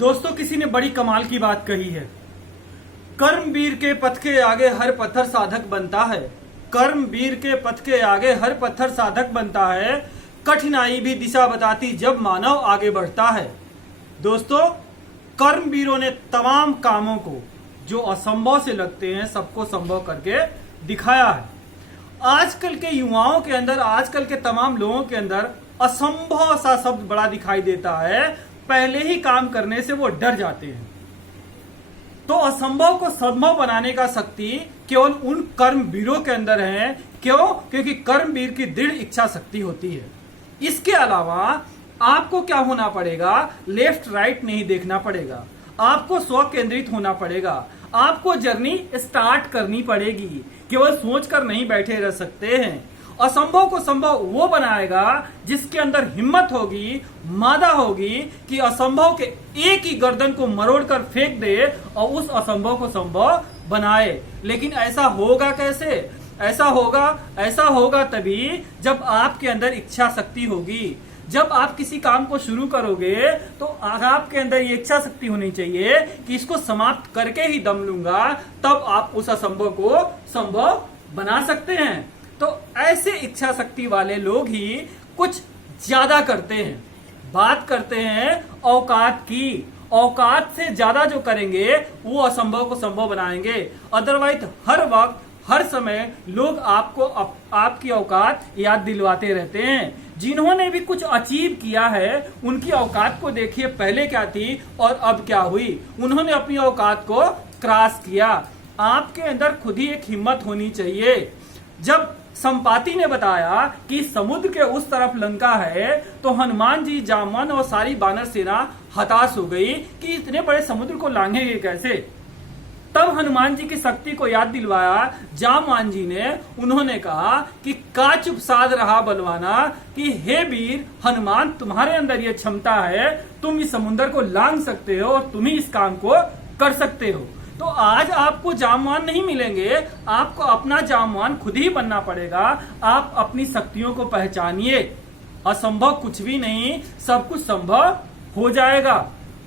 दोस्तों, किसी ने बड़ी कमाल की बात कही है। कर्मवीर के पथ के आगे हर पत्थर साधक बनता है। कर्मवीर के पथ के आगे हर पत्थर साधक बनता है। कठिनाई भी दिशा बताती जब मानव आगे बढ़ता है। दोस्तों, कर्मवीरों ने तमाम कामों को जो असंभव से लगते हैं सबको संभव करके दिखाया है। आजकल के युवाओं के अंदर, आजकल के तमाम लोगों के अंदर असंभव सा शब्द बड़ा दिखाई देता है। पहले ही काम करने से वो डर जाते हैं। तो असंभव को संभव बनाने का शक्ति केवल उन कर्मवीरों के अंदर है। क्यों? क्योंकि कर्मवीर की दृढ़ इच्छा शक्ति होती है। इसके अलावा आपको क्या होना पड़ेगा? लेफ्ट राइट नहीं देखना पड़ेगा। आपको स्व केंद्रित होना पड़ेगा। आपको जर्नी स्टार्ट करनी पड़ेगी। केवल सोचकर नहीं बैठे रह सकते हैं। असंभव को संभव वो बनाएगा जिसके अंदर हिम्मत होगी, मादा होगी कि असंभव के एक ही गर्दन को मरोड़कर फेंक दे और उस असंभव को संभव बनाए। लेकिन ऐसा होगा कैसे? ऐसा होगा तभी जब आपके अंदर इच्छा शक्ति होगी। जब आप किसी काम को शुरू करोगे तो आपके अंदर ये इच्छा शक्ति होनी चाहिए कि इसको समाप्त करके ही दम लूंगा, तब आप उस असंभव को संभव बना सकते हैं। तो ऐसे इच्छा शक्ति वाले लोग ही कुछ ज्यादा करते हैं। बात करते हैं औकात की। औकात से ज्यादा जो करेंगे वो असंभव को संभव बनाएंगे। अदरवाइज हर वक्त हर समय लोग आपको आपकी औकात याद दिलवाते रहते हैं। जिन्होंने भी कुछ अचीव किया है उनकी औकात को देखिए, पहले क्या थी और अब क्या हुई। उन्होंने अपनी औकात को क्रॉस किया। आपके अंदर खुद ही एक हिम्मत होनी चाहिए। जब संपाति ने बताया कि समुद्र के उस तरफ लंका है तो हनुमान जी, जामवन और सारी वानर सेना हताश हो गई कि इतने बड़े समुद्र को लांघेंगे कैसे। तब हनुमान जी की शक्ति को याद दिलवाया जामवान जी ने। उन्होंने कहा कि का चुप साध रहा बलवाना, कि हे वीर हनुमान, तुम्हारे अंदर ये क्षमता है, तुम इस समुद्र को लांघ सकते हो और तुम ही इस काम को कर सकते हो। तो आज आपको जामवान नहीं मिलेंगे, आपको अपना जामवान खुद ही बनना पड़ेगा। आप अपनी शक्तियों को पहचानिए। असंभव कुछ भी नहीं, सब कुछ संभव हो जाएगा।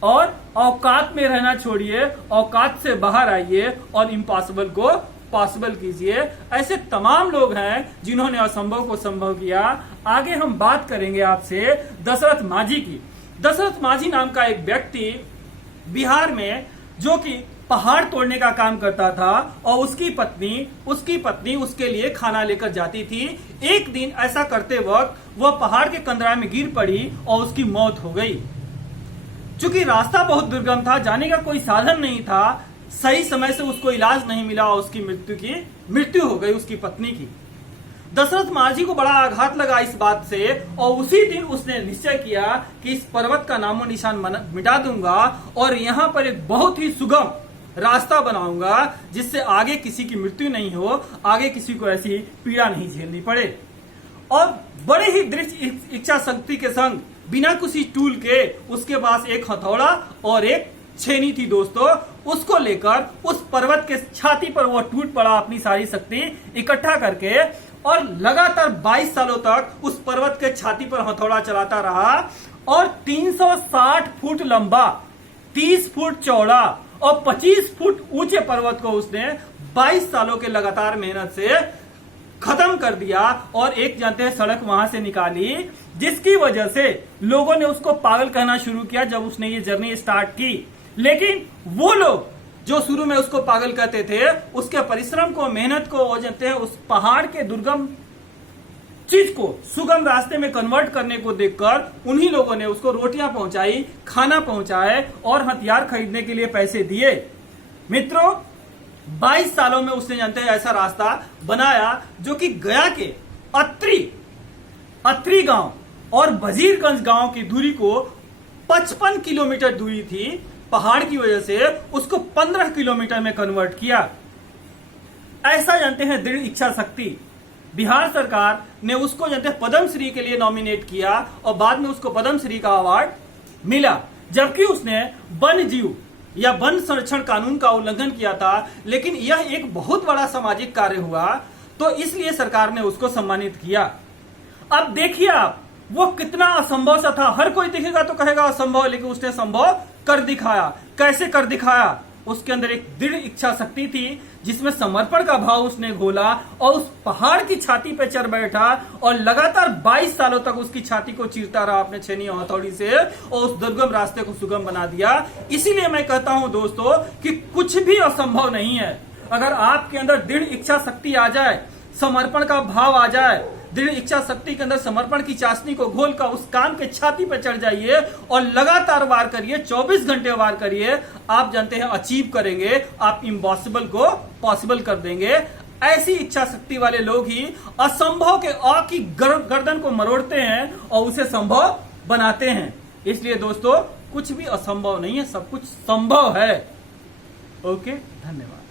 और औकात में रहना छोड़िए, औकात से बाहर आइए और इम्पॉसिबल को पॉसिबल कीजिए। ऐसे तमाम लोग हैं जिन्होंने असंभव को संभव किया। आगे हम बात करेंगे आपसे दशरथ माझी की। दशरथ माझी नाम का एक व्यक्ति बिहार में जो कि पहाड़ तोड़ने का काम करता था और उसकी पत्नी उसके लिए खाना लेकर जाती थी। एक दिन ऐसा करते वक्त वह पहाड़ के कंदरा में गिर पड़ी और उसकी मौत हो गई। चूंकि रास्ता बहुत दुर्गम था, जाने का कोई साधन नहीं था, सही समय से उसको इलाज नहीं मिला और उसकी मृत्यु हो गई उसकी पत्नी की। दशरथ माझी को बड़ा आघात लगा इस बात से और उसी दिन उसने निश्चय किया कि इस पर्वत का नामो निशान मिटा दूंगा और यहाँ पर एक बहुत ही सुगम रास्ता बनाऊंगा जिससे आगे किसी की मृत्यु नहीं हो, आगे किसी को ऐसी पीड़ा नहीं झेलनी पड़े। और बड़े ही दृढ़ इच्छा शक्ति के संग बिना किसी टूल के उसके पास एक हथौड़ा और एक छेनी थी। दोस्तों, उसको लेकर उस पर्वत के छाती पर वो टूट पड़ा अपनी सारी शक्ति इकट्ठा करके और लगातार 22 सालों तक उस पर्वत के छाती पर हथौड़ा चलाता रहा और 360 फुट लंबा, 30 फुट चौड़ा और 25 फुट ऊंचे पर्वत को उसने 22 सालों के लगातार मेहनत से खत्म कर दिया। और एक जानते हैं सड़क वहां से निकाली जिसकी वजह से लोगों ने उसको पागल कहना शुरू किया जब उसने ये जर्नी स्टार्ट की। लेकिन वो लोग जो शुरू में उसको पागल कहते थे, उसके परिश्रम को, मेहनत को, वो जानते हैं उस पहाड़ के दुर्गम चीज को सुगम रास्ते में कन्वर्ट करने को देखकर उन्हीं लोगों ने उसको रोटियां पहुंचाई, खाना पहुंचाए और हथियार खरीदने के लिए पैसे दिए। मित्रों, 22 सालों में उसने जानते हैं ऐसा रास्ता बनाया जो कि गया के अत्री गांव और वजीरगंज गांव की दूरी को 55 किलोमीटर दूरी थी, पहाड़ की वजह से उसको 15 किलोमीटर में कन्वर्ट किया। ऐसा जानते हैं दृढ़ इच्छा शक्ति। बिहार सरकार ने उसको जानते हैं पद्मश्री के लिए नॉमिनेट किया और बाद में उसको पद्मश्री का अवार्ड मिला, जबकि उसने वन जीव या वन संरक्षण कानून का उल्लंघन किया था। लेकिन यह एक बहुत बड़ा सामाजिक कार्य हुआ तो इसलिए सरकार ने उसको सम्मानित किया। अब देखिए आप, वो कितना असंभव सा था। हर कोई देखेगा तो कहेगा असंभव, लेकिन उसने संभव कर दिखाया। कैसे कर दिखाया? उसके अंदर एक दृढ़ इच्छा शक्ति थी जिसमें समर्पण का भाव उसने घोला और उस पहाड़ की छाती पे चढ़ बैठा और लगातार 22 सालों तक उसकी छाती को चीरता रहा अपने छेनी हथौड़ी से और उस दुर्गम रास्ते को सुगम बना दिया। इसीलिए मैं कहता हूं दोस्तों कि कुछ भी असंभव नहीं है। अगर आपके अंदर दृढ़ इच्छा शक्ति आ जाए, समर्पण का भाव आ जाए, दृढ़ इच्छा शक्ति के अंदर समर्पण की चाशनी को घोलकर उस काम के छाती पर चढ़ जाइए और लगातार वार करिए, 24 घंटे वार करिए। आप जानते हैं अचीव करेंगे, आप इम्पॉसिबल को पॉसिबल कर देंगे। ऐसी इच्छा शक्ति वाले लोग ही असंभव के अ की गर्दन को मरोड़ते हैं और उसे संभव बनाते हैं। इसलिए दोस्तों कुछ भी असंभव नहीं है, सब कुछ संभव है। ओके, धन्यवाद।